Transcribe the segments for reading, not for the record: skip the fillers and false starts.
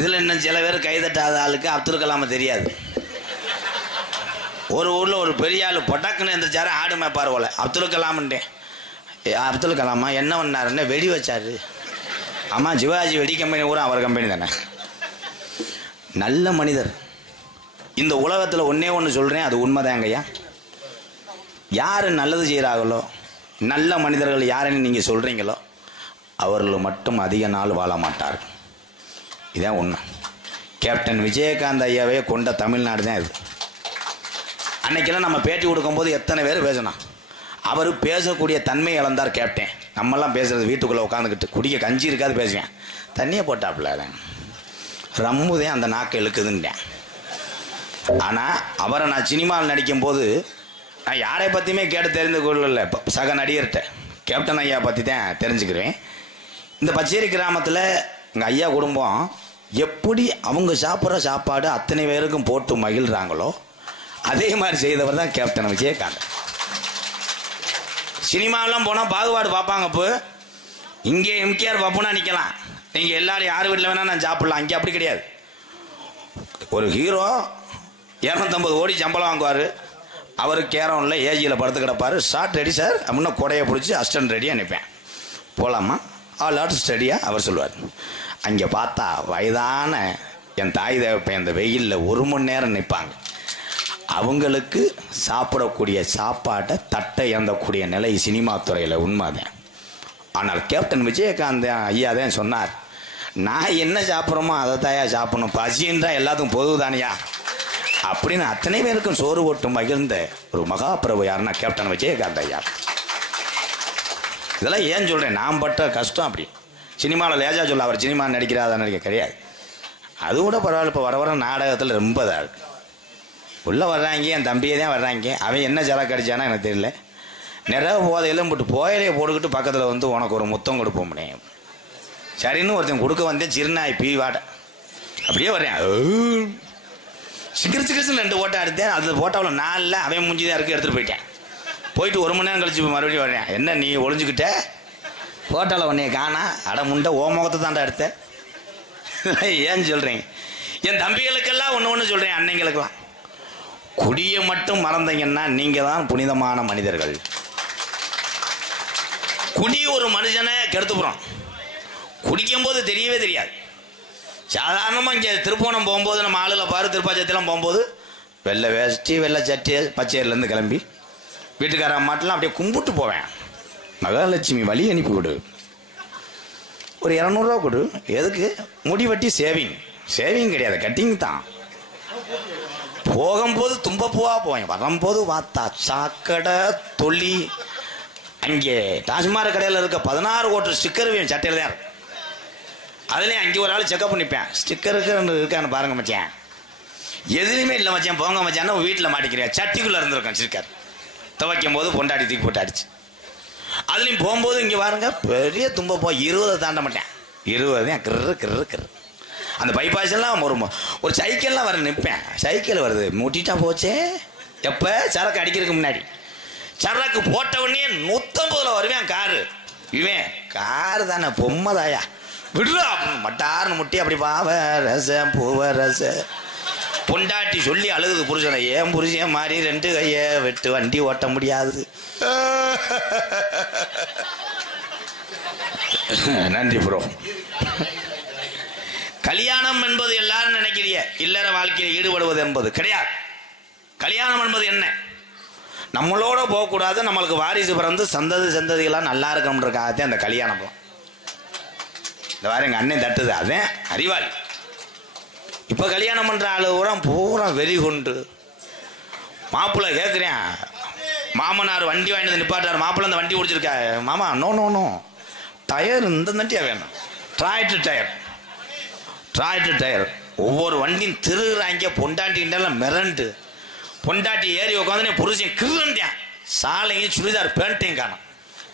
இதில் இன்னும் சில பேர் கைதட்டாத ஆளுக்கு அப்துல் கலாமை தெரியாது. ஒரு ஊரில் ஒரு பெரிய ஆள் பொட்டாக்குன்னு எந்திரிச்சாரு, ஆடு மேய்ப்பார் போல. அப்துல் கலாம்ட்டேன். அப்துல் கலாமா என்ன பண்ணாருன்னு வெடி வச்சாரு. ஆமாம், சிவாஜி வெடி கம்பெனி கூட அவர் கம்பெனி தானே. நல்ல மனிதர். இந்த உலகத்தில் ஒன்றே ஒன்று சொல்கிறேன், அது உண்மைதாங்கய்யா. யார் நல்லது செய்கிறாங்களோ, நல்ல மனிதர்கள் யாருன்னு நீங்கள் சொல்கிறீங்களோ, அவர்கள் மட்டும் அதிக நாள் வாழ மாட்டார்கள். இதான் உண்மை. கேப்டன் விஜயகாந்த் ஐயாவே கொண்ட தமிழ்நாடு தான் இது. அன்னைக்கெல்லாம் நம்ம பேட்டி கொடுக்கும்போது எத்தனை பேர் பேசணும். அவர் பேசக்கூடிய தன்மை இழந்தார் கேப்டன். நம்மெல்லாம் பேசுகிறது வீட்டுக்குள்ளே உட்காந்துக்கிட்டு குடிக்க கஞ்சி இருக்காது பேசுவேன். தண்ணியை போட்டாப்புல ரம்முதே அந்த நாக்கை இழுக்குதுன்ட்டேன். ஆனால் அவரை நான் சினிமாவில் நடிக்கும்போது நான் யாரை பற்றியுமே கேட்டு தெரிந்து கொள்ளல. சக நடிகர்கிட்ட கேப்டன் ஐயா பற்றி தான் தெரிஞ்சுக்கிறேன். இந்த பச்சேரி கிராமத்தில் எங்கள் ஐயா குடும்பம் எப்படி அவங்க சாப்பிட்ற சாப்பாடு அத்தனை பேருக்கும் போட்டு மகிழ்கிறாங்களோ அதே மாதிரி செய்தவர் தான் கேப்டன் விஜயகாந்த். சினிமாவெல்லாம் போனால் பாகுபாடு பார்ப்பாங்க. இப்போ இங்கே எம்கேஆர் பாப்புனா நிற்கலாம், நீங்கள் எல்லாரும் யார் வீட்டில் வேணால் நான் சாப்பிட்லாம். அங்கே அப்படி கிடையாது. ஒரு ஹீரோ 250 கோடி சம்பளம் வாங்குவார். அவர் கேரவனில் ஏஜியில் படுத்து கிடப்பார். ஷார்ட் ரெடி சார் அப்படின்னா கொடையை பிடிச்சி அசிஸ்டன்ட் ரெடியாக நிற்பேன். போகலாமா ஆல் ஆர்ட் ஸ்டடியாக அவர் சொல்லுவார். அங்கே பார்த்தா வயதான என் தாய் தேவைப்பேன் இந்த வெயிலில் 1 மணி நேரம் நிற்பாங்க. அவங்களுக்கு சாப்பிடக்கூடிய சாப்பாட்டை தட்டை ஏந்தக்கூடிய நிலை சினிமா துறையில் உண்மைதான். ஆனால் கேப்டன் விஜயகாந்த் ஐயா தான் சொன்னார், நான் என்ன சாப்பிட்றோமோ அதை தாயா சாப்பிடணும், பசின்றா எல்லாத்துக்கும் பொது தானியா அப்படின்னு அத்தனை பேருக்கும் சோறு போட்டு மகிழ்ந்த ஒரு மகாபிரபு யாருன்னா கேப்டன் விஜயகாந்த் ஐயா. இதெல்லாம் ஏன் சொல்கிறேன், நான் பட்ட கஷ்டம் அப்படி. சினிமாவில் லேஜா சொல்ல அவர் சினிமா நடிக்கிறாத நடிக்க கிடையாது. அது கூட பரவாயில்ல. இப்போ வர வர நாடகத்தில் ரொம்ப இதாக இருக்குது. உள்ளே வர்றாங்க, என் தம்பியே தான் வர்றாங்க. அவன் என்ன சரக்கு அடித்தானா எனக்கு தெரியல. நிறைய போதையெல்லாம் போட்டு போயிலையே போட்டுக்கிட்டு பக்கத்தில் வந்து உனக்கு ஒரு முத்தம் கொடுப்போம் முடியும் சரின்னு ஒருத்தன் கொடுக்க வந்தேன். சிறுநாய் பீ வாட அப்படியே வர்றேன். சிக்கிரிச்சுன்னு 2 ஓட்டை எடுத்தேன். அதில் போட்டாவில் 4 அவன் முஞ்சிதான் இருக்கு எடுத்துகிட்டு போயிட்டேன். போயிட்டு 1 மணி நேரம் கழிச்சு மறுபடியும் வர்றேன். என்ன நீ ஒளிஞ்சுக்கிட்ட போட்டாவில் உன்னைய காணா அட முண்டை ஓ முகத்தை தாண்டா எடுத்தேன். ஏன்னு சொல்கிறேன், என் தம்பிகளுக்கெல்லாம் ஒன்று சொல்கிறேன், அன்னைங்களுக்கெல்லாம் குடியை மட்டும் மறந்தீங்கன்னா நீங்கள் தான் புனிதமான மனிதர்கள். குடி ஒரு மனுஷனை கெடுத்துப்புறோம். குடிக்கும் போது தெரியவே தெரியாது. சாதாரணமாக இங்கே திருப்போணம் போகும்போது நம்ம ஆளுல பாரு திருப்பாச்சத்திலாம் போகும்போது வெள்ளை வேஷ்டி வெள்ளை சட்டி பச்சையர்லேருந்து கிளம்பி வீட்டுக்கார அம்மாட்டெலாம் அப்படியே கும்பிட்டு போவேன். மகாலட்சுமி வழி அனுப்பி கொடு, ஒரு 200 ரூபா கொடு. எதுக்கு? முடி வெட்டி சேவிங் கிடையாது, கட்டிங் தான். போகும்போது தும்பப்பூவா போவேன், வரும்போது வாத்தா சாக்கடை தொல்லி. அங்கே டாஸ்மாக் கடையில் இருக்க 16 கோட்டு ஸ்டிக்கர் சட்டையில் தான் இருக்கு. அதுலேயும் அங்கே ஒரு ஆள் செக்அப் பண்ணிப்பேன். ஸ்டிக்கருக்கு இருக்கான்னு பாருங்க மச்சான். எதுலையுமே இல்லை மச்சான், போங்க மச்சான் வீட்டில் மாட்டிக்கிறேன். சட்டிக்குள்ளே இருந்திருக்கேன் ஸ்டிக்கர். துவைக்கும் போது பொண்டாடி தூக்கி போட்டு அடிச்சு. அதுலேயும் போகும்போது இங்கே பாருங்க பெரிய தும்பப்போ 20 தாண்ட மாட்டேன். 20 கிரு. அந்த பைபாஸ் எல்லாம் ஒரு சைக்கிள்லாம் வர நிற்பேன். சைக்கிள் வருது மூட்டிட்டா போச்சே. எப்போ சரக்கு அடிக்கிறதுக்கு முன்னாடி சரக்கு போட்ட உடனே 150 வருவேன். இவன் காரு தானே பொம்மைதாயா விடுறா அப்படின்னு மட்டார்னு முட்டி அப்படி பாவ ரச பூவ ரச. பொண்டாட்டி சொல்லி அழுகுது புருஷனை, ஏன் புருஷன் மாதிரி 2 கையை விட்டு வண்டி ஓட்ட முடியாது. நன்றி ப்ரோ. கல்யாணம் என்பது எல்லாரும் நினைக்கிறிய இல்லற வாழ்க்கையில் ஈடுபடுவது என்பது கிடையாது. கல்யாணம் என்பது என்ன? நம்மளோட போகக்கூடாது, நம்மளுக்கு வாரிசு பிறந்து சந்ததிகளாக நல்லா இருக்கணுன்றக்காகத்தான் அந்த கல்யாணம். இந்த வாரம் எங்கள் அண்ணன் தட்டுது, அதே அறிவாளி. இப்போ கல்யாணம் பண்ணுற ஆளு பூரா வெறி கொண்டு. மாப்பிள்ளை கேட்குறேன், மாமனார் வண்டி வாங்கிட்டு நிப்பாட்டார். மாப்பிள்ளை அந்த வண்டி ஓடிச்சிருக்கா. மாமா நோ டயர் இந்த தண்டியாக வேணும், டிராக்டர் டயர். ஒவ்வொரு வண்டியும் திருறாங்க. பொண்டாட்டிகிட்டெல்லாம் மிரண்டு பொண்டாட்டி ஏறி உட்காந்து புருஷன் கிருண்டான். சாலையும் சுடிதார் பேண்ட்டையும் காணும்.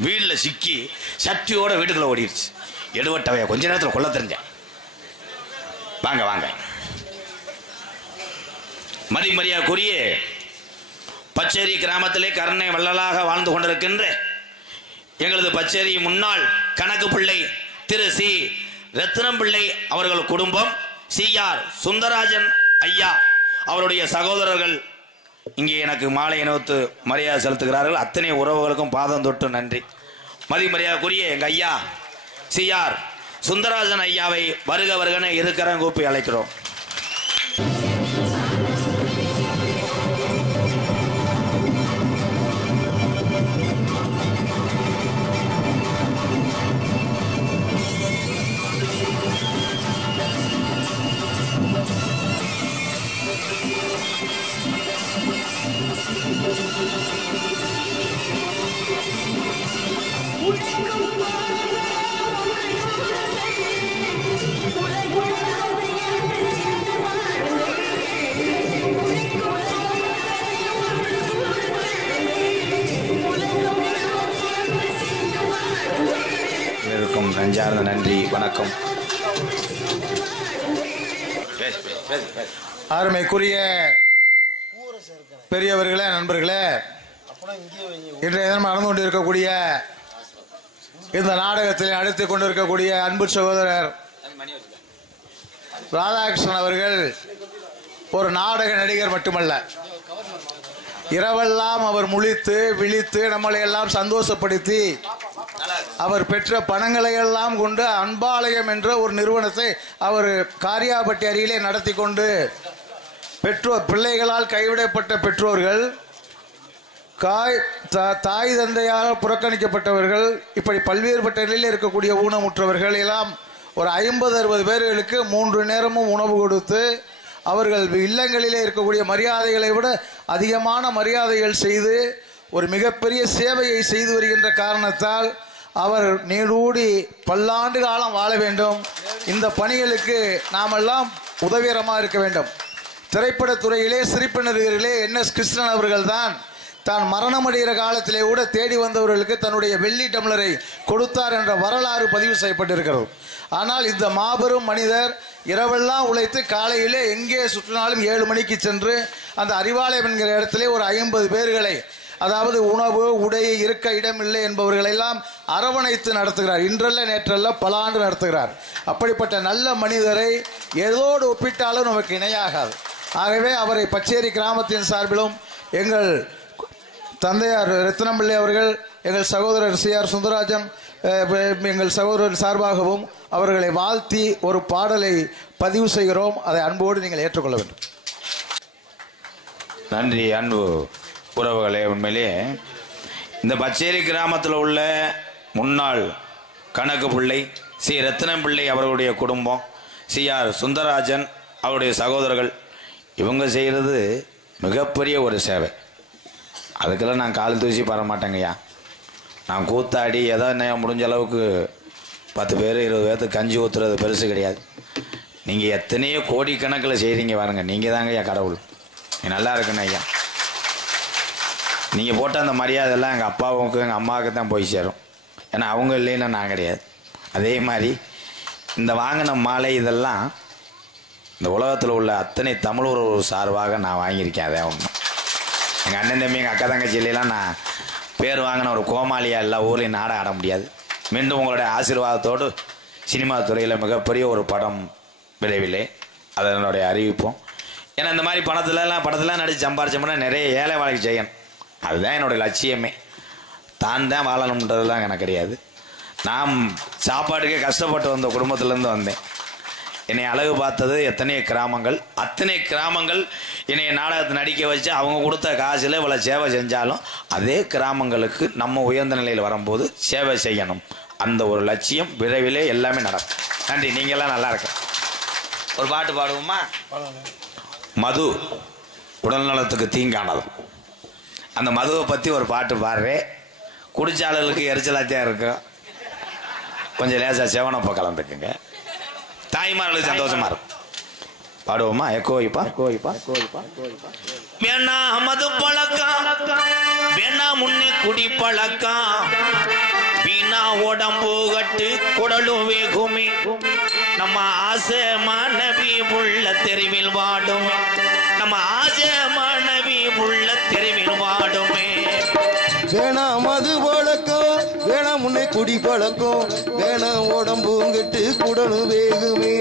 வீட்டில் சிக்கி சட்டியோட வீட்டுக்குள்ளே ஓடிடுச்சு. எடுவட்டவையா கொஞ்ச நேரத்தில் கொல்ல தெரிஞ்சேன். வாங்க மரியாதைக்குரிய பச்சேரி கிராமத்திலே கருணை வள்ளலாக வாழ்ந்து கொண்டிருக்கின்ற எங்களது பச்சேரி முன்னாள் கணக்கு பிள்ளை திரு சி ரத்னம் பிள்ளை அவர்கள் குடும்பம் சிஆர் சுந்தராஜன் ஐயா அவருடைய சகோதரர்கள் இங்கே எனக்கு மாலை அணிவித்து மரியாதை செலுத்துகிறார்கள். அத்தனை உறவுகளுக்கும் பாதம் தொட்டு நன்றி. மதிமரியாதைக்குரிய எங்க ஐயா சிஆர் சுந்தராஜன் ஐயாவை வருக வருகன இருக்கிற கூப்பி அழைக்கிறோம். நெஞ்சார்ந்த நன்றி, வணக்கம். அருமைக்குரிய பெரியவர்களே, நண்பர்களே, இன்றைய தினம் நடந்து கொண்டிருக்கக்கூடிய இந்த நாடகத்தில் நடித்துக் கொண்டிருக்கக்கூடிய அன்பு சகோதரர் ராதாகிருஷ்ணன் அவர்கள் ஒரு நாடக நடிகர் மட்டுமல்ல, இரவெல்லாம் அவர் முழித்து விழித்து நம்மளை எல்லாம் சந்தோஷப்படுத்தி அவர் பெற்ற பணங்களை எல்லாம் கொண்டு அன்பாலயம் என்ற ஒரு நிறுவனத்தை அவர் காரியாபட்டி அருகிலே நடத்தி கொண்டு பிள்ளைகளால் கைவிடப்பட்ட பெற்றோர்கள், தாய் தந்தையால் புறக்கணிக்கப்பட்டவர்கள், இப்படி பல்வேறுபட்ட நிலையில் இருக்கக்கூடிய ஊனமுற்றவர்கள் எல்லாம் ஒரு 50-60 பேர்களுக்கு 3 நேரமும் உணவு கொடுத்து அவர்கள் இல்லங்களிலே இருக்கக்கூடிய மரியாதைகளை விட அதிகமான மரியாதைகள் செய்து ஒரு மிகப்பெரிய சேவையை செய்து வருகின்ற காரணத்தால் அவர் நீடூடி பல்லாண்டு காலம் வாழ வேண்டும். இந்த பணிகளுக்கு நாமெல்லாம் உதவிகரமாக இருக்க வேண்டும். திரைப்படத்துறையிலே சிரிப்பு நடிகர்களே NS கிருஷ்ணன் அவர்கள் தான் மரணமடைகிற காலத்திலே கூட தேடி வந்தவர்களுக்கு தன்னுடைய வெள்ளி டம்ளரை கொடுத்தார் என்ற வரலாறு பதிவு செய்யப்பட்டிருக்கிறது. ஆனால் இந்த மாபெரும் மனிதர் இரவெல்லாம் உழைத்து காலையிலே எங்கே சுற்றினாலும் 7 மணிக்கு சென்று அந்த அறிவாலயம் என்கிற இடத்திலே ஒரு 50 பேர்களை, அதாவது உணவு உடை இருக்க இடமில்லை என்பவர்களெல்லாம் அரவணைத்து நடத்துகிறார். இன்றல்ல நேற்றல்ல பல ஆண்டு நடத்துகிறார். அப்படிப்பட்ட நல்ல மனிதரை எதோடு ஒப்பிட்டாலும் நமக்கு இணையாகாது. ஆகவே அவரை பச்சேரி கிராமத்தின் சார்பிலும் எங்கள் தந்தையார் ரத்னம்பிள்ளை அவர்கள், எங்கள் சகோதரர் சிஆர் சுந்தராஜன், எங்கள் சகோதரர் சார்பாகவும் அவர்களை வாழ்த்தி ஒரு பாடலை பதிவு செய்கிறோம். அதை அன்போடு நீங்கள் ஏற்றுக்கொள்ள வேண்டும். நன்றி அன்பு உறவுகளே. உண்மையிலே இந்த பச்சேரி கிராமத்தில் உள்ள முன்னாள் கணக்கு பிள்ளை சி ரத்னம் பிள்ளை அவர்களுடைய குடும்பம், சிஆர் சுந்தராஜன் அவருடைய சகோதரர்கள், இவங்க செய்கிறது மிகப்பெரிய ஒரு சேவை. அதுக்கெல்லாம் நான் கால் தூசி பர மாட்டேங்கய்யா. நான் கூத்தாடி ஏதோ என்ன முடிஞ்ச அளவுக்கு 10 பேர் 20 பேர்த்துக்கு கஞ்சி ஊற்றுறது பெருசு கிடையாது. நீங்கள் எத்தனையோ கோடிக்கணக்கில் செய்கிறீங்க பாருங்க, நீங்கள் தாங்க ஐயா கடவுள். நீ நல்லா இருக்குன்னு ஐயா. நீங்கள் போட்ட அந்த மரியாதைலாம் எங்கள் அப்பாவுக்கு எங்கள் அம்மாவுக்கு தான் போய் சேரும். ஏன்னா அவங்க இல்லைன்னா நான் கிடையாது. அதே மாதிரி இந்த வாங்கின மாலை இதெல்லாம் இந்த உலகத்தில் உள்ள அத்தனை தமிழ் ஒரு சார்பாக நான் வாங்கியிருக்கேன். அதே ஒன்று எங்கள் அண்ணன் தம்பி எங்கள் அக்கா தங்கச்சி இல்லைலாம் நான் பேர் வாங்கின ஒரு கோமாளியாக எல்லா ஊர்லேயும் நாட ஆட முடியாது. மீண்டும் உங்களுடைய ஆசீர்வாதத்தோடு சினிமா துறையில் மிகப்பெரிய ஒரு படம் விரைவிலே அதனுடைய அறிவிப்போம். ஏன்னா இந்த மாதிரி படத்தெல்லாம் நடித்து சம்பாரிச்சோம்னா நிறைய ஏழை வாழ்க்கை செய்யணும். அதுதான் என்னுடைய லட்சியமே. தான் வாழணுன்றதுலாம் எனக்கு கிடையாது. நான் சாப்பாட்டுக்கே கஷ்டப்பட்டு வந்த குடும்பத்திலேருந்து வந்தேன். என்னை அழகு பார்த்தது எத்தனையோ கிராமங்கள், அத்தனை கிராமங்கள் என்னை நாடகத்தை நடிக்க வச்சு அவங்க கொடுத்த காசில் இவ்வளோ சேவை செஞ்சாலும் அதே கிராமங்களுக்கு நம்ம உயர்ந்த நிலையில் வரும்போது சேவை செய்யணும். அந்த ஒரு லட்சியம் விரைவிலே எல்லாமே நடக்கும். நன்றி. நீங்கள்லாம் நல்லா இருக்க. ஒரு பாட்டு பாடுவோமா? மது உடல் நலத்துக்கு தீங்கானது. அந்த மதுவை பற்றி ஒரு பாட்டு பாடுறேன். குடிச்சாளர்களுக்கு எரிச்சலாத்தியாக இருக்கும். கொஞ்சம் லேசாக செவனப்போ கலந்துக்குங்க. தாய்மார்களுக்கு சந்தோஷமா இருக்கும். பாடுவோமா? எக்கோயிப்பா வேணா மது பழக்கம், வேணா முன்னே குடி பழக்கம், வீணா உடம்பு கட்டு குடலும் வேகுமே. நம்ம நம்ம ஆசை மாணவி உள்ள தெருவில் வாடுமே, நம்ம ஆசை மாணவி உள்ள தெருவில் வாடுமே. வேணாம் மது பழக்கம், வேணாம் முன்னே குடி பழக்கம், வேணாம் உடம்புங்கிட்டு குடலு வேகுமே.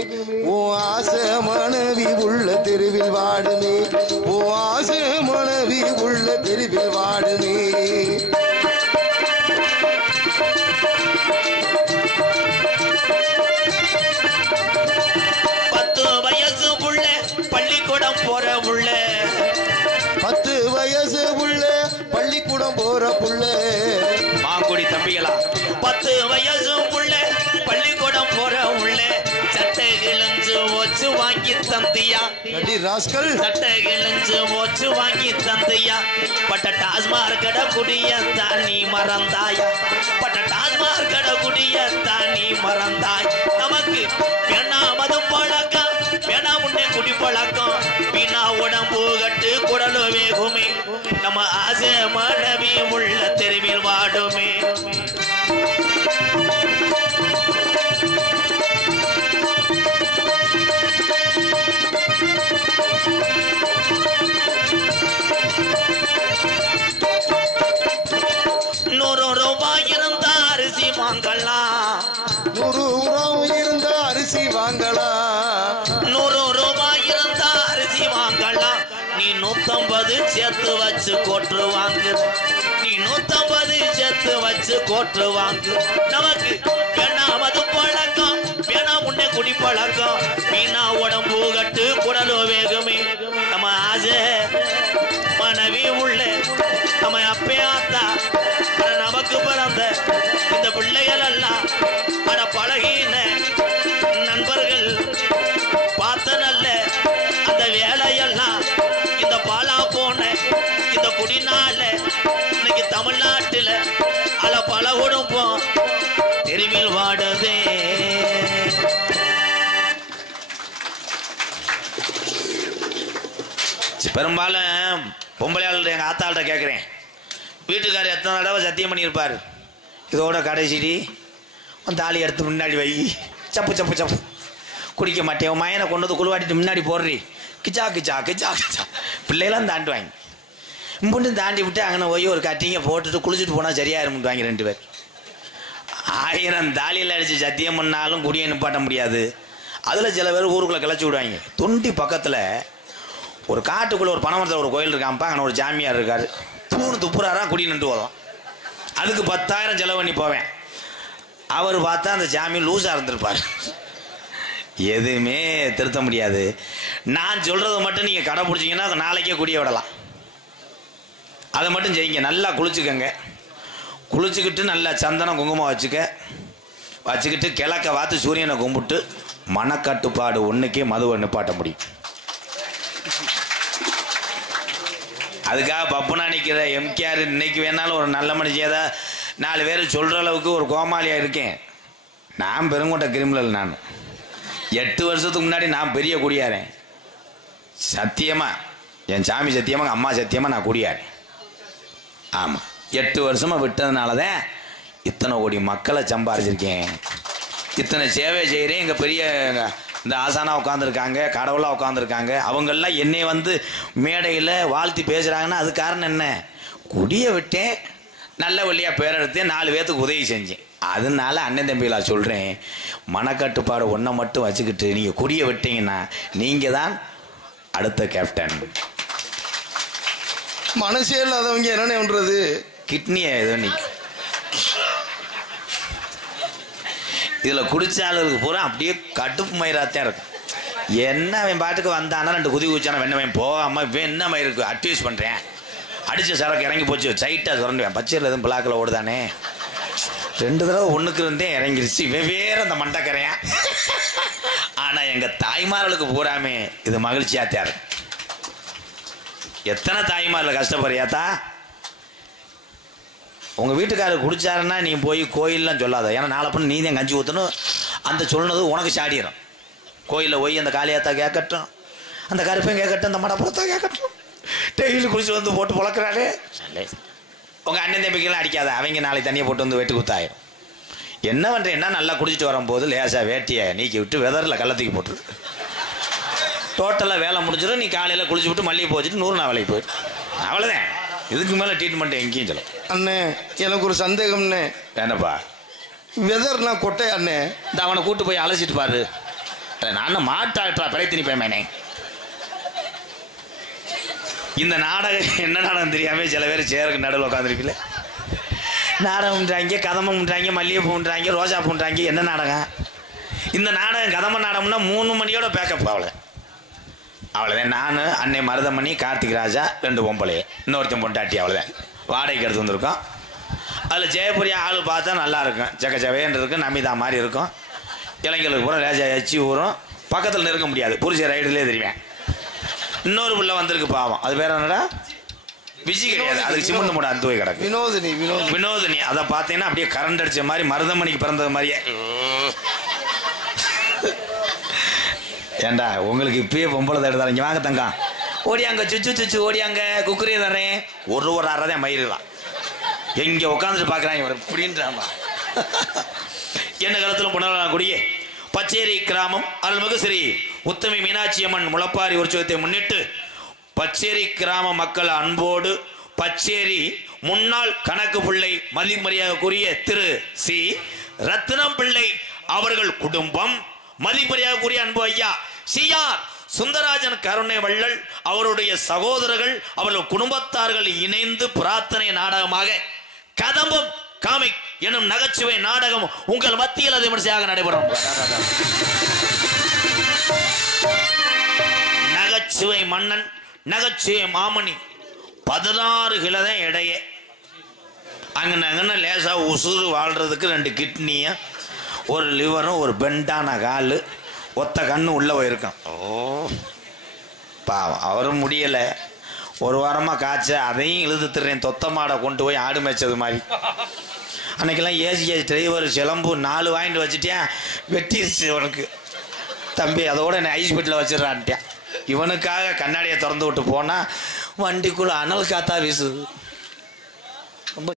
ஓ ஆசை மனைவி உள்ள தெருவில் வாடுமே, ஓ ஆசை மனைவி உள்ள தெருவில் வாடுமே. 10 வயசு புள்ள பள்ளிக்கூடம் போற புள்ள, 10 வயசு புள்ள பள்ளிக்கூடம் போற புள்ள. மாங்குடி தம்பிகளா, 10 வயசு புள்ள பள்ளிக்கூடம் போற உள்ள, சட்டை கிழிஞ்சு ஓச்சு வாங்கி தந்தியா, ராஸ்கல் சட்டை கிழிஞ்சு ஓச்சு வாங்கி தந்தியா. பட்ட டாஸ்மார் கட குடிய தானி மறந்தாயா, பட்ட டாஸ்மார் கட குடிய தானி மறந்தாய். நமக்கு வேணாமது பழக்கம், வேணா முன்னே குடி பழக்கம், வீணா உடம்பு கட்டு குடலு வேகுமே. நம்ம ஆசை மனைவி உள்ள தெருவில் வாடுமே. ₹100 இருந்தா அரிசி வாங்கலாம், 100 இருந்தா அரிசி வாங்கலாம், 100 இருந்தா அரிசி வாங்கலாம். நீ 150 சேர்த்து வச்சு கோட்டு வாங்கு, நீ 150 சேர்த்து வச்சு கோட்டு வாங்கு. நமக்கு வேணாமது பழக்கம், வேணா முன்னே குடி பழக்கம், வீணா உடம்பு கட்டு குடலோ வேகுமே. நம்ம ஆசை மனைவி உள்ள நம்ம அப்பையாத்தா நமக்கு பிறந்த இந்த பிள்ளைகள் எல்லாம் அட பழகின நண்பர்கள் பார்த்த நல்ல அந்த வேலையெல்லாம் இந்த பாலா போன இந்த குடிநாள இன்னைக்கு தமிழ்நாட்டில் அல பல குடும்பம் தெருவில் வாடுதே. பெரும்பாலும் பொம்பளையாளர் எங்கள் ஆத்தாள்கிட்ட கேட்குறேன், வீட்டுக்காரர் எத்தனை தடவை சத்தியம் பண்ணியிருப்பார், இதோட கடைசிடி உன் தாலி எடுத்து முன்னாடி வை, சப்பு சப்பு சப்பு குடிக்க மாட்டேன், உன் மயனை கொண்டு வந்து குழுவாட்டிட்டு முன்னாடி போடுறி, கிச்சா கிச்சா கிச்சா கிச்சா பிள்ளையெல்லாம் தாண்டுவாங்க. இம்புண்டு தாண்டி விட்டு அங்கே போய் ஒரு கட்டிங்க போட்டுட்டு குளிச்சுட்டு போனால் சரியாயிருமுட்டுவாங்க 2 பேர். 1000 தாலியில் அடித்து சத்தியம் பண்ணாலும் குடியை நிப்பாட்ட முடியாது. அதில் சில பேர் ஊருக்குள்ளே கிளச்சி விடுவாங்க. தொண்டி பக்கத்தில் ஒரு காட்டுக்குள்ளே ஒரு பனைமரத்தில் ஒரு கோயில் இருக்கான்ப்பா, அங்கே ஒரு ஜாமியார் இருக்கார், தூணு துப்புறாராம், குடி நின்று வரும். அதுக்கு 10,000 செலவு பண்ணி போவேன். அவர் பார்த்தா அந்த ஜாமி லூஸாக இருந்திருப்பார். எதுவுமே திருத்த முடியாது. நான் சொல்கிறது மட்டும் நீங்கள் கடைப்பிடிச்சிங்கன்னா நாளைக்கே குடிய விடலாம். அதை மட்டும் செய்யுங்க. நல்லா குளிச்சுக்கங்க, குளிச்சுக்கிட்டு நல்லா சந்தனம் குங்குமம் வச்சுக்கிட்டு கிழக்க பார்த்து சூரியனை கும்பிட்டு மனக்கட்டுப்பாடு ஒன்றுக்கே மதுவை நிப்பாட்ட முடியும். அதுக்காக பப்புனா நிற்கிற எம்கேஆர் இன்னைக்கு வேணாலும் ஒரு நல்ல மனுஷியதா 4 பேர் சொல்கிற அளவுக்கு ஒரு கோமாளியாக இருக்கேன். நான் பெருங்கொண்ட கிரிமினல். நான் 8 வருஷத்துக்கு முன்னாடி நான் பெரிய குடியாரேன். சத்தியமாக என் சாமி சத்தியமாக அம்மா சத்தியமாக நான் குடியாரேன். ஆமாம், 8 வருஷமாக விட்டதுனால தான் இத்தனை கோடி மக்களை சம்பாரிச்சிருக்கேன், இத்தனை சேவை செய்கிறேன். எங்கள் பெரிய இந்த ஆசானா உட்காந்துருக்காங்க, கடவுளாக உட்காந்துருக்காங்க. அவங்கெல்லாம் என்னை வந்து மேடையில் வாழ்த்தி பேசுகிறாங்கன்னா அது காரணம் என்ன? குடியை விட்டேன், நல்ல வழியாக பேரெடுத்தேன், 4 பேர்த்துக்கு உதவி செஞ்சேன். அதனால அண்ணன் தம்பிகளா சொல்கிறேன், மனக்கட்டுப்பாடு ஒன்றை மட்டும் வச்சுக்கிட்டு நீங்கள் குடியை விட்டீங்கன்னா நீங்கள் தான் அடுத்த கேப்டன். மனசே இல்லாதவங்க என்னென்ன பண்றது? கிட்னியை ஏதோ நீ இதில் குடிச்சாளுக்கு பூரா அப்படியே கடுப்பு மயிராத்தான் இருக்கும். என்ன அவன் பாட்டுக்கு வந்தானா 2 குதி குச்சானா வெண்ணவன் போகாமல் என்ன மயிருக்கு அட்வைஸ் பண்ணுறேன். அடித்த சரக்கு இறங்கி போச்சு, சைட்டாக சுரண்டுவேன். பச்சையில் எதுவும் பிளாக்கில் ஓடுதானே, 2 தடவை ஒன்றுக்கு இருந்தே இறங்கிருச்சு. வெவ்வேறு அந்த மண்டக்கரையான். ஆனால் எங்கள் தாய்மார்களுக்கு பூராமே இது மகிழ்ச்சியாத்தான் இருக்கும். எத்தனை தாய்மாரில் கஷ்டப்படுறியாத்தா? உங்கள் வீட்டுக்காரர் குடிச்சாருன்னா நீ போய் கோயிலெலாம் சொல்லாத. ஏன்னா நாளை பண்ணி நீ தான் கஞ்சி ஊற்றணும். அந்த சொன்னது உனக்கு சாடிடும். கோயிலில் போய் அந்த காளியாத்தா கேட்கட்டும், அந்த கருப்பையும் கேட்கட்டும், அந்த மடப்புறத்தா கேட்கட்டும், டெய்லி குடிச்சு வந்து போட்டு பொழக்கிறாரே. உங்கள் அண்ணன் தம்பிக்கெல்லாம் அடிக்காத, அவங்க நாளைக்கு தண்ணியை போட்டு வந்து வெட்டு குத்தாயிரும். என்ன பண்ணுறேன்னா நல்லா குடிச்சிட்டு வரும்போது லேசாக வேட்டியை நீக்கி விட்டு வெதரில் கள்ளத்துக்கு போட்டுரு. டோட்டலாக வேலை முடிஞ்சிடும். நீ காலையில் குளிச்சு விட்டு மல்லிகை வச்சுட்டு 100 நாள் வேலைக்கு போயிடு. அவ்வளோதான். இதுக்கு மேலே ட்ரீட்மெண்ட் எங்கேயும் சொல்ல. அண்ணே எனக்கு ஒரு சந்தேகம்ண்ணே. என்னப்பா? வெதர்னா கொட்டை அண்ணே. இந்த அவனை கூட்டு போய் அலசிட்டு பாரு. நான் மாட்டாட்டா பிழைத்தினி போயமேனே. இந்த நாடகம் என்ன நாடகம் தெரியாமல் சில பேர் சேருக்கு நடுவில் உட்காந்துருப்பில்ல. நாடகம்ன்றாங்க, கதம்பம்ன்றாங்க, மல்லிகை பூன்றாங்க, ரோஜா பூன்றாங்க. என்ன நாடகம் இந்த நாடகம்? கதம்ப நாடகம்னா 3 மணியோட பேக்கப். அவ்வளோதான். நான் அன்னை மருதமணி, கார்த்திக் ராஜா, 2 பொம்பளையே, இன்னொருத்தன் பொண்டாட்டி. அவ்வளோதான். வாடகைக்கு எடுத்து வந்திருக்கோம். அதில் ஜெயபுரியா ஆள் பார்த்தா நல்லா இருக்கும். ஜெகஜவேன்னு இருக்கும். நமிதா மாதிரி இருக்கும். இளைஞர்களுக்கு பூரா லேஜா எச்சி ஊறும். பக்கத்தில் நெருங்க முடியாது. புரிச்ச ரைடுலேயே தெரிவேன். இன்னொரு பிள்ளை வந்திருக்கு பாவம். அது பேர் என்னடா? விஜி கிடையாது. அதுக்கு சிமெண்ட் மூட அந்த போய் கிடக்கு. வினோதினி. அதை பார்த்தீங்கன்னா அப்படியே கரண்ட் அடிச்ச மாதிரி மருதமணிக்கு பிறந்தது மாதிரியே. ஏண்டா உங்களுக்கு இப்பயே பொம்பளை தடுதார இங்கே வாங்க தங்கம். ஓடியாங்க சுச்சு ஓடியாங்க குக்குரியை தரேன். ஒரு ஆறதான் மயிருதான். எங்கே உட்காந்துட்டு பார்க்குறாங்க இப்படின்றாமா. என்ன காலத்திலும் புனரலாக்கூடியே பச்சேரி கிராமம் அருள்மிகு ஸ்ரீ உத்தமி மீனாட்சி அம்மன் முளப்பாரி உற்சவத்தை முன்னிட்டு பச்சேரி கிராம மக்கள் அன்போடு பச்சேரி முன்னாள் கணக்கு பிள்ளை மதிமரியாதைக்குரிய திரு சி ரத்னம் பிள்ளை அவர்கள் குடும்பம், மதிமரியாதைக்குரிய அன்பு ஐயா சிஆர் சுந்தராஜன் கருணை வள்ளல் அவருடைய சகோதரர்கள் அவர்கள் குடும்பத்தார்கள் இணைந்து பிரார்த்தனை நாடகமாக கதம்பம் காமிக் எனும் நகைச்சுவை நாடகம் உங்கள் மத்தியில் விமர்சையாக நடைபெறும். நகைச்சுவை மன்னன், நகைச்சுவை மாமணி, 16 கிலோ தான் எடையே. அங்கே லேசா உசுறு வாழ்றதுக்கு 2 கிட்னிய, ஒரு லிவரும், ஒரு பெண்டான கால், ஒத்த கண்ணு உள்ள போயிருக்கான். பாவம் அவரும் முடியலை. ஒரு வாரமாக காய்ச்ச அதையும் இழுத்து திறேன். தொத்த மாடை கொண்டு போய் ஆடு மேய்ச்சது மாதிரி. அன்னைக்கெல்லாம் ஏசி டிரைவர் சிலம்பு 4 வாங்கிட்டு வச்சுட்டேன். வெட்டிருச்சு உனக்கு தம்பி. அதோட என்னை ஹாஸ்பிட்டலில் வச்சிடறான்ட்டேன். இவனுக்காக கண்ணாடியை திறந்து விட்டு போனால் வண்டிக்குள்ள அனல் காத்தா வீசுது. ரொம்ப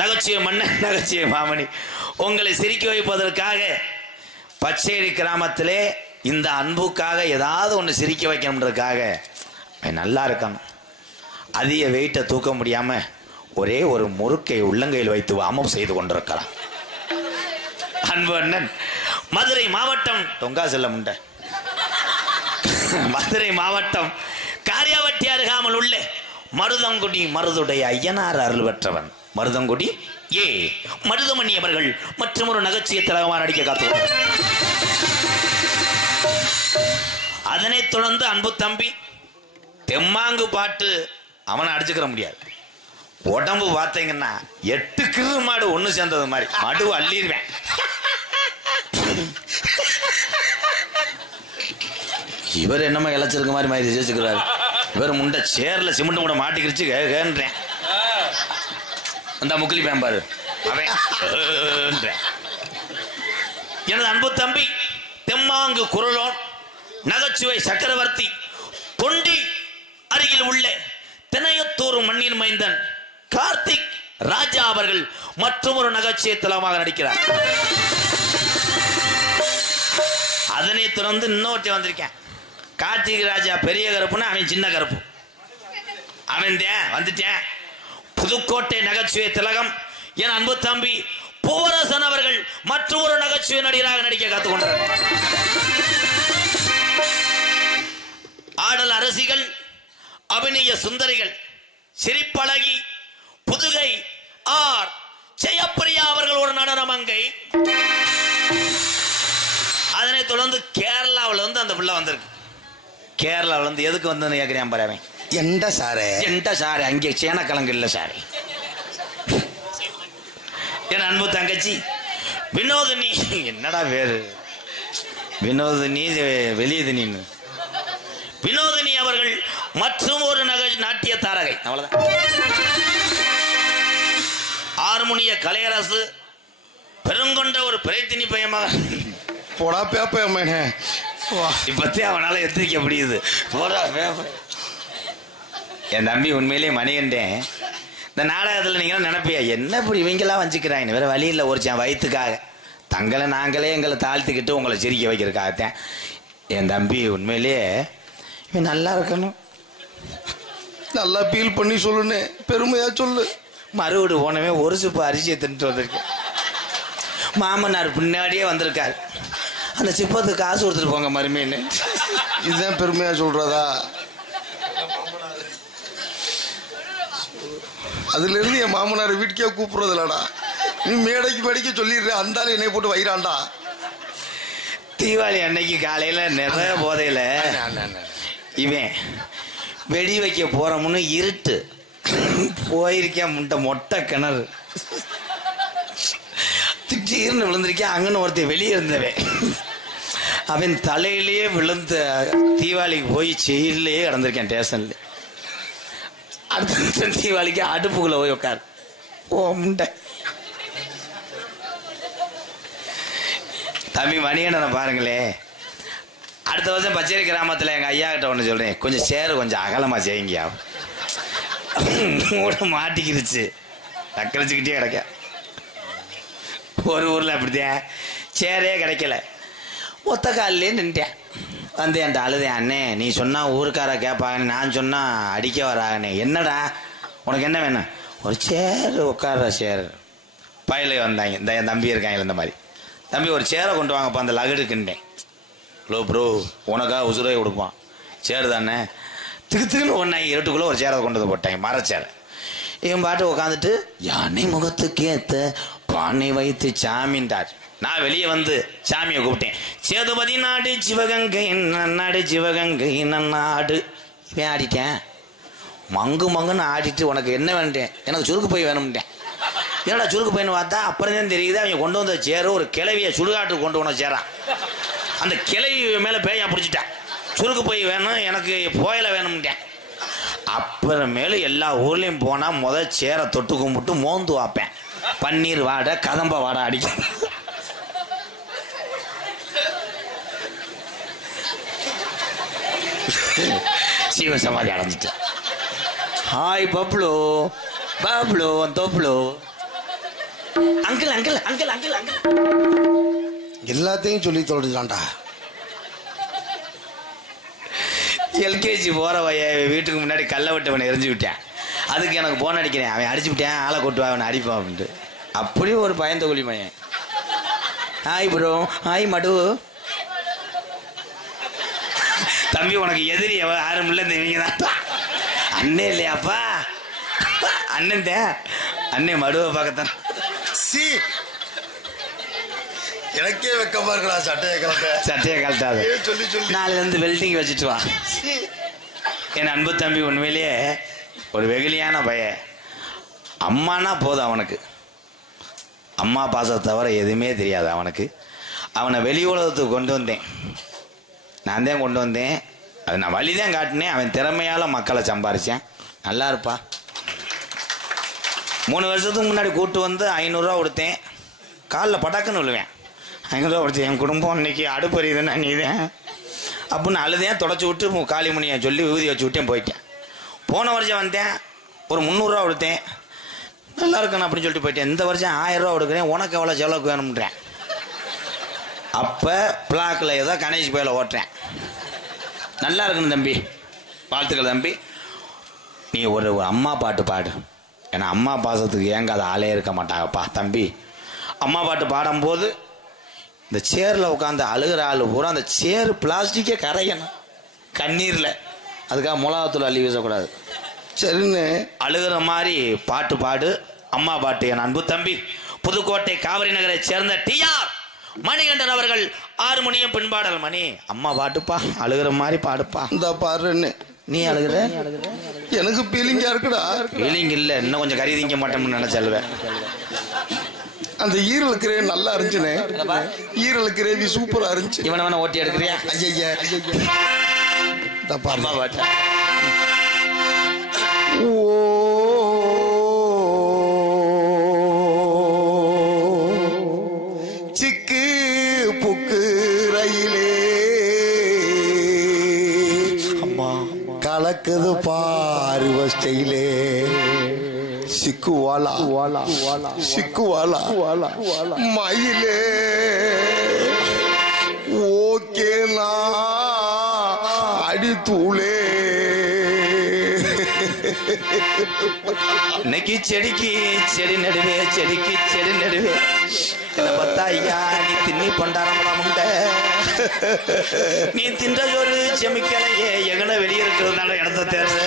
நகைச்சுவை மன்னன், நகைச்சுவை மாமணி உங்களை சிரிக்க வைப்பதற்காக பச்சேரி கிராமத்திலே இந்த அன்புக்காக ஏதாவது ஒன்று சிரிக்க வைக்கணுன்றதுக்காக நல்லா இருக்கணும். அதிக வெயிட்டை தூக்க முடியாமல் ஒரே ஒரு முறுக்கை உள்ளங்கையில் வைத்து வாமம் செய்து கொண்டிருக்கலாம். அன்பு அண்ணன் மதுரை மாவட்டம் தொங்கா செல்ல முண்ட மதுரை மாவட்டம் காரியாவட்டி அருகாமல் உள்ள மருதங்குடி மருதுடைய ஐயனார் அருள் பெற்றவன் மருதங்குடி ஏ மருதமணி அவர்கள் மற்றும் ஒரு நகைச்சுவை திலகமாக நடிக்க காத்து. அதனைத் தொடர்ந்து அன்பு தம்பி தெம்மாங்கு பாட்டு அவனை அடிச்சுக்கிற முடியாது. உடம்பு பார்த்தீங்கன்னா 8 கிரு மாடு ஒன்று சேர்ந்தது மாதிரி மடு அள்ளிடுவேன். இவர் என்னமா இழைச்சிருக்க மாதிரி வச்சுக்கிறாரு. இவர் முண்டை சேர்ல சிமெண்ட் கூட மாட்டிக்கிடுச்சு கேன்றேன். அந்த முக்கிலி பேம்பாரு அவன். எனது அன்பு தம்பி தெம்மாங்கு குரலோன் நகைச்சுவை சக்கரவர்த்தி தொண்டி அருகில் உள்ள திணையத்தூர் மண்ணின் மைந்தன் கார்த்திக் ராஜா அவர்கள் மற்றும் ஒரு நகைச்சுவை தலமாக நடிக்கிறார். அதனை தொடர்ந்து இன்னொருத்தி வந்திருக்கேன். கார்த்திக் ராஜா பெரிய கருப்புன்னா அவன் சின்ன கருப்பு. அவன் வந்துட்டேன். புதுக்கோட்டை நகைச்சுவை திலகம் என் அன்பு தம்பி பூவரசன் அவர்கள் மற்றும் ஒரு நகைச்சுவை நடிகராக நடிக்க காத்துக்கொண்டார். ஆடல் அரசிகள், அபிநய சுந்தரிகள், சிரிப்பழகி, புதுகை ஆர் ஜெயப்பிரியா அவர்கள் ஒரு நடனமங்கை. அதனை தொடர்ந்து கேரளாவில் வந்து அந்த பிள்ளை வந்திருக்கு. கேரளாவில் வந்து எதுக்கு வந்து கேட்கிறேன் பாரு. எண்ட சாரு அங்கே சேனக்கிழங்கு இல்லை சாரு. என் அன்பு தங்கச்சி வினோதினி. என்னடா பேரு வினோதினி, வெளியதினின்னு. வினோதினி அவர்கள் மற்றும் ஒரு நாட்டிய தாரகை. அவ்வளவுதான். ஹார்மோனிய கலையரசு பெருங்கொண்ட ஒரு பிரைத்தினி பையமாக போடா பேப்ப இப்பத்தே அவனால எத்திரிக்க முடியுது. போடா பேப்ப. என் தம்பி உண்மையிலே மணிகண்டேன் இந்த நாடகத்தில் நீங்களாம் நினைப்பியா என்ன இப்படி இவங்கெல்லாம் வஞ்சிக்கிறாங்க, வேற வழி இல்லை, ஒரு வயிற்றுக்காக தங்களை நாங்களே எங்களை தாழ்த்திக்கிட்டு உங்களை சிரிக்க வைக்கிறதுக்காகத்தான். என் தம்பி உண்மையிலேயே இவன் நல்லா இருக்கணும், நல்லா ஃபீல் பண்ணி சொல்லுன்னு பெருமையா சொல்லு. மறுவீடு போனவே ஒரு சிப்பு அரிசியை தின்ட்டு வந்திருக்கேன். மாமனார் பின்னாடியே வந்திருக்காரு, அந்த சிப்பத்துக்கு காசு கொடுத்துட்டு போங்க மருமைன்னு. இதுதான் பெருமையா சொல்றதா? அதுல இருந்து என் மாமனார் வீட்டுக்கே கூப்பிடுறது இல்லடா. நீ மேடைக்கு சொல்லிடுற, அந்த ஆள் என்னை போட்டு வைராண்டா. தீபாவளி அன்னைக்கு காலையில நிறைய போதையில இவன் வெடி வைக்க போறோம்னு இருட்டு போயிருக்கேன், முட்டை மொட்டை கிணறு திடீர்னு விழுந்திருக்கேன். அங்கன்னு ஒருத்தர் வெளியே இருந்தவன் அவன் தலையிலேயே விழுந்து தீபாவளிக்கு போய் செயலே கிடந்திருக்கேன் ஸ்டேஷன்ல. அடுத்த தீபாவளிக்கு அடுப்புக்குள்ள போய் உட்காரு ஓ முண்டை. தம்பி மணியண்ணனை பாருங்களே, அடுத்த வருஷம் பச்சேரி கிராமத்தில் எங்கள் ஐயா கிட்ட ஒன்று சொல்கிறேன், கொஞ்சம் சேரு கொஞ்சம் அகலமாக செய்யுங்கயா. மூட மாட்டிக்கிருச்சு, டக்கரிச்சுக்கிட்டே கிடக்க. ஒரு ஊரில் அப்படித்தான் சேரே கிடைக்கல, ஒத்த காலிலே நின்ட்டேன். வந்து என்கிட்ட அழுதேன், அண்ணே நீ சொன்னால் ஊருக்கார கேட்பாங்கன்னு, நான் சொன்னால் அடிக்க வராங்கண்ணே. என்னடா உனக்கு என்ன வேணும்? ஒரு சேரு உட்கார சேரு. பயில வந்தாங்க, இந்த என் தம்பி இருக்காங்க, இந்த மாதிரி தம்பி ஒரு சேரை கொண்டு வாங்கப்பா அந்த லகுடுக்குன்னேன். ஹலோ ப்ரோ உனக்காக உசுரை கொடுப்பான், சேரு தானே. திக்குன்னு ஒன்றாங்க, இருட்டுக்குள்ளே ஒரு சேரை கொண்டு வந்து போட்டாங்க, மரச்சேரை. இவன் பாட்டு உட்காந்துட்டு யானை முகத்துக்கு ஏற்ற பானை வைத்து சாமின்றார். நான் வெளியே வந்து சாமியை கூப்பிட்டேன், சேதுபதி நாடு சிவகங்கை நன்னாடு சிவகங்கை நன்னாடு. இவன் ஆடிட்டேன், மங்கு மங்குன்னு ஆடிட்டு உனக்கு என்ன வேண்டேன், எனக்கு சுருக்கு போய் வேணும்ட்டேன். என்னடா சுருக்கு போயின்னு பார்த்தா அப்புறம் தான் தெரியுது அவங்க கொண்டு வந்த சேரு ஒரு கிளவியை சுடுகாட்டுக்கு கொண்டு வந்த சேரா. அந்த கிளவி மேலே பேயா பிடிச்சிட்டேன், சுருக்கு போய் வேணும் எனக்கு போயில வேணும்ட்டேன். அப்புறமேலு எல்லா ஊர்லேயும் போனால் முதல் சேரை தொட்டு கும்பிட்டு மோந்து வைப்பேன், பன்னீர் வாடை கதம்ப வாடை அடிக்க. சீவ சமாதி அடைஞ்சிட்டேன். ஹாய் பப்ளு பப்ளு தோப்ளு uncle uncle uncle uncle uncle எல்லாத்தையும் சொல்லி தொலைஞ்சான்டா. எல்கேஜி போகிற வீட்டுக்கு முன்னாடி கல்லை விட்டவனை எரிஞ்சு விட்டேன். அதுக்கு எனக்கு போன் அடிக்கிறேன், அவன் அடிச்சு விட்டேன், ஆளை கொட்டுவா அவனை அடிப்பான் அப்படின்ட்டு. அப்படியும் ஒரு பயந்த குழி மையன். ஹாய் ப்ரோ ஹாய் மடு. தம்பி உனக்கு எதிரி யாரும் இல்லை, இந்த இவங்க தான். அண்ணே இல்லையாப்பா, அண்ணன் தான். அண்ணே மடுவை பார்க்கத்தான். எனக்கே வெக்கமா இருக்கா, சட்டையை கலட்டாது. நாளிலிருந்து வெல்டிங் வச்சுட்டு வா. என் அன்பு தம்பி உண்மையிலேயே ஒரு வெகுலியான பையன். அம்மானா போதும் அவனுக்கு, அம்மா பாசத்தை தவிர எதுவுமே தெரியாது அவனுக்கு. அவனை வெளி உலகத்துக்கு கொண்டு வந்தேன், நான் தான் கொண்டு வந்தேன். அது நான் வழி தான் காட்டினேன். அவன் திறமையால் மக்களை சம்பாரித்தேன். நல்லா இருப்பா. 3 வருஷத்துக்கு முன்னாடி கூப்பிட்டு வந்து 500 ரூபா கொடுத்தேன். காலில் பட்டாக்குன்னு விழுவேன். 500 ரூபா கொடுத்தேன். என் குடும்பம் இன்னைக்கு அடுப்பறியுதுன்னா நீதான் அப்படின்னு அழுதேன். தொடச்சி விட்டு காளிமணியை சொல்லி ஊதி வச்சு விட்டேன், போயிட்டேன். போன வருஷம் வந்தேன், ஒரு 300 ரூபா கொடுத்தேன். நல்லா இருக்கணும் அப்படின்னு சொல்லிட்டு போயிட்டேன். இந்த வருஷம் 1000 ரூபா கொடுக்குறேன், உனக்கு எவ்வளோ செலவுக்கு வேணும்ன்றேன். அப்போ பிளாக்கில் ஏதோ கணேஷ் போயில ஓட்டுறேன். நல்லா இருக்கணும் தம்பி, வாழ்த்துக்கள் தம்பி. நீ ஒரு அம்மா பாட்டு பாடு, ஏன்னா அம்மா பாசத்துக்கு ஏங்காத ஆளே இருக்க மாட்டாங்கப்பா தம்பி. அம்மா பாட்டு பாடும்போது இந்த சேரில் உட்காந்து அழுகிற ஆள் பூரா அந்த சேரு பிளாஸ்டிக்கே கரையணும் கண்ணீரில். அதுக்காக மிளகாத்தூள் அள்ளி வீசக்கூடாது. சரின்னு அழுகிற மாதிரி பாட்டு பாடு, அம்மா பாட்டு. என் அன்பு தம்பி புதுக்கோட்டை காவிரி நகரை சேர்ந்த டிஆர் மணிகண்டன் அவர்கள் ஹார்மோனியம் பின்பாடல். மணி அம்மா பாட்டுப்பா, அழுகிற மாதிரி பாடுப்பா. இந்த பாருன்னு நீ அழுகுற, எனக்கு பீலிங்கா இருக்குடா. பீலிங் இல்லை, இன்னும் கொஞ்சம் கறி திங்க மாட்டோம்னு நினைச்சல்வேன். அந்த ஈரல் கிரேவி நல்லா இருந்துச்சுனே, ஈரல் கிரேவி சூப்பரா இருந்துச்சு. இவனை வேணா ஓட்டி எடுக்கிறியா? ஐயா அம்மா பாட்டு. சிக்கு புக்கு ரயிலே கலக்குது பாரு ஸ்டைலே, சிக்குவாலா சிக்குவாலா மயிலே ஓகேலா அடித்தூளே. இன்னைக்கு செடிக்கு செடி நடுவே, செடிக்கு செடி நடுவே. பார்த்தா ஐயா நீ தின்னி பண்டாரம் உண்ட, நீ தின்ற சோறு செமிக்கலையே எங்கன வெளியே இருக்கிறதுனால இடத்த தேர்வு.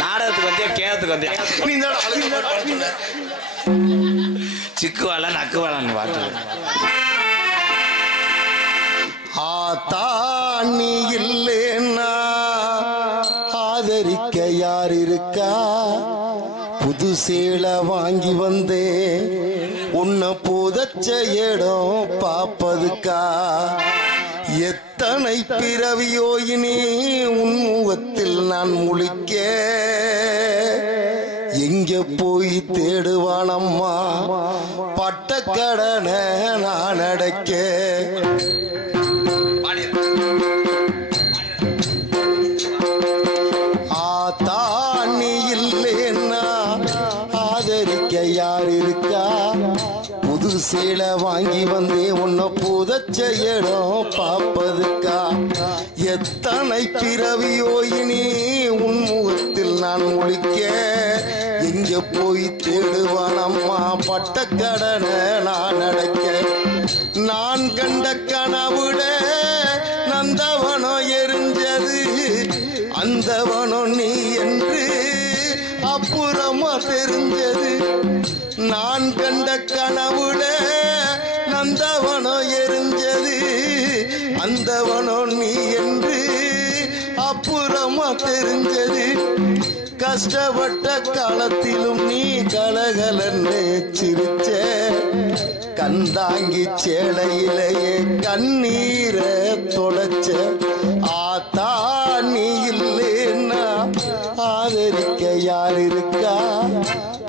நாடகத்துக்கு வந்தியா கேரத்துக்கு வந்தியா? சிக்குவாளா நக்குவாளான்னு பாட்டு. ஆத்தா நீ இல்லேன்னா ஆதரிக்க யார் இருக்கா? புது சேலை வாங்கி வந்தே உன்னை புதச்ச இடம் பாப்பதுக்கா? எத்தனை பிறவியோ இனி உன் முகத்தில் நான் முழிக்க, எங்க போய் தேடுவானம்மா பட்டக்கடனை நான் அடைக்க? ஆத்தா நீ இல்லேன்னா ஆதரிக்க யார் இருக்கா? புது சேலை வாங்கி வந்தே உன்னை புதச்ச இடம் பாப்பதுக்கா? எத்தனை பிறவியோ இனி உன் முகத்தில் நான் முழிக்க, எங்க போய் தேடுவானம்மா பட்டக்கடனை நான் அடைக்க? நான் கண்ட கனவுட நந்தவனோ எரிஞ்சது, அந்தவனோ நீ என்று அப்புறமா தெரிஞ்சது. நான் கண்ட கனவுல நந்தவனோ எரிஞ்சது, அந்தவனோ நீ என்று அப்புறமா தெரிஞ்சது. கஷ்டப்பட்ட காலத்திலும் நீ கலகலன்னு சிரிச்ச, கந்தாங்கி சேலையிலேயே கண்ணீரை தொலைச்ச. ஆத்தா நீ இல்லேன்னா ஆதரிக்க யார் இருக்கா?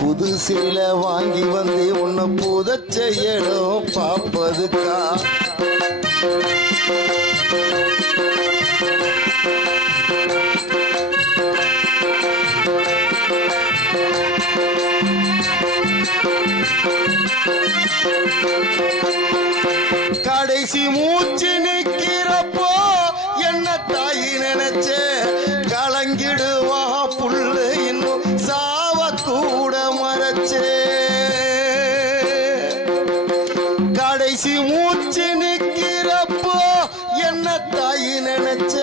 புது சேலை வாங்கி வந்து உன்னை புதச்ச இடம் பாப்பதுக்கா? கடைசி மூச்சு நிக்கிறப்போ என்ன தாயி நினைச்ச, கலங்கிடுவா புள்ள இன்னும் சாவ கூட மறைச்சே. கடைசி மூச்சு நிக்கிறப்போ என்ன தாயி நினைச்ச,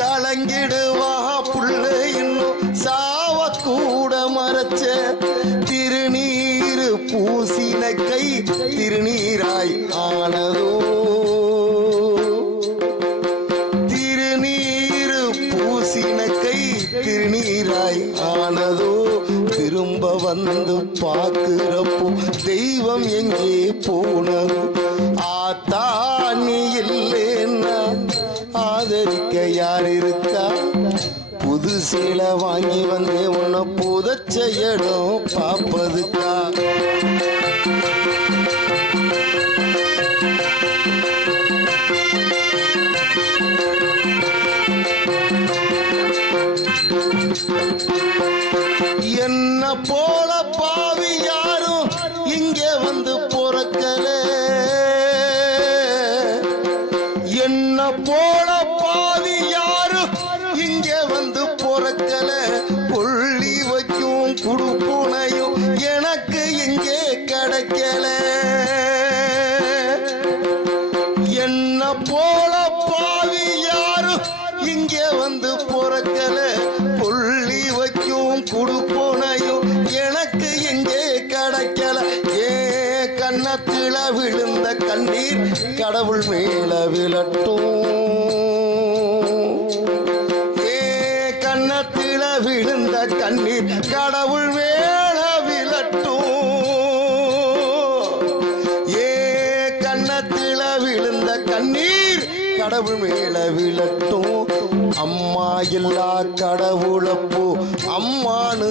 கலங்கிடுவா புள்ள இன்னும் சாவ கூட மறைச்ச. திருநீரு பூசின கை திருநீராய் ஆனதோ, திருநீரு பூசின கை திருநீராய் ஆனதோ. திரும்ப வந்து பார்க்கிறப்போ தெய்வம் எங்கே போனதோ? ஆத்தா நீ இல்லேன்னா ஆதரிக்க யார் இருக்கா? புது சேலை வாங்கி வந்து உன்னை புதச்ச இடம் பாப்பதுக்கா? என்ன போல பாவி யாரும் இங்கே வந்து பொறக்கல, என்ன போல பாவி யாரும் இங்கே வந்து பொறக்கல. புள்ளி வைக்கும் குடுப்புனையும் எனக்கு இங்கே கிடைக்கல. என்ன போல பாவி யாரும் இங்கே வந்து பொறக்கல. புள்ளி வைக்கும் குடுப்புனையும் எனக்கு இங்கே கிடைக்கல. ஏ கன்னத்தில விழுந்த கண்ணீர் கடவுள் மேல விழட்டும். ஏ கன்னத்தில விழுந்த கண்ணீர் கடவுள் மேல விழட்டும். ஏ கன்னத்தில விழுந்த கண்ணீர் கடவுள் மேல விழட்டும். அம்மா இல்லா கடவுளப்போ அம்மானு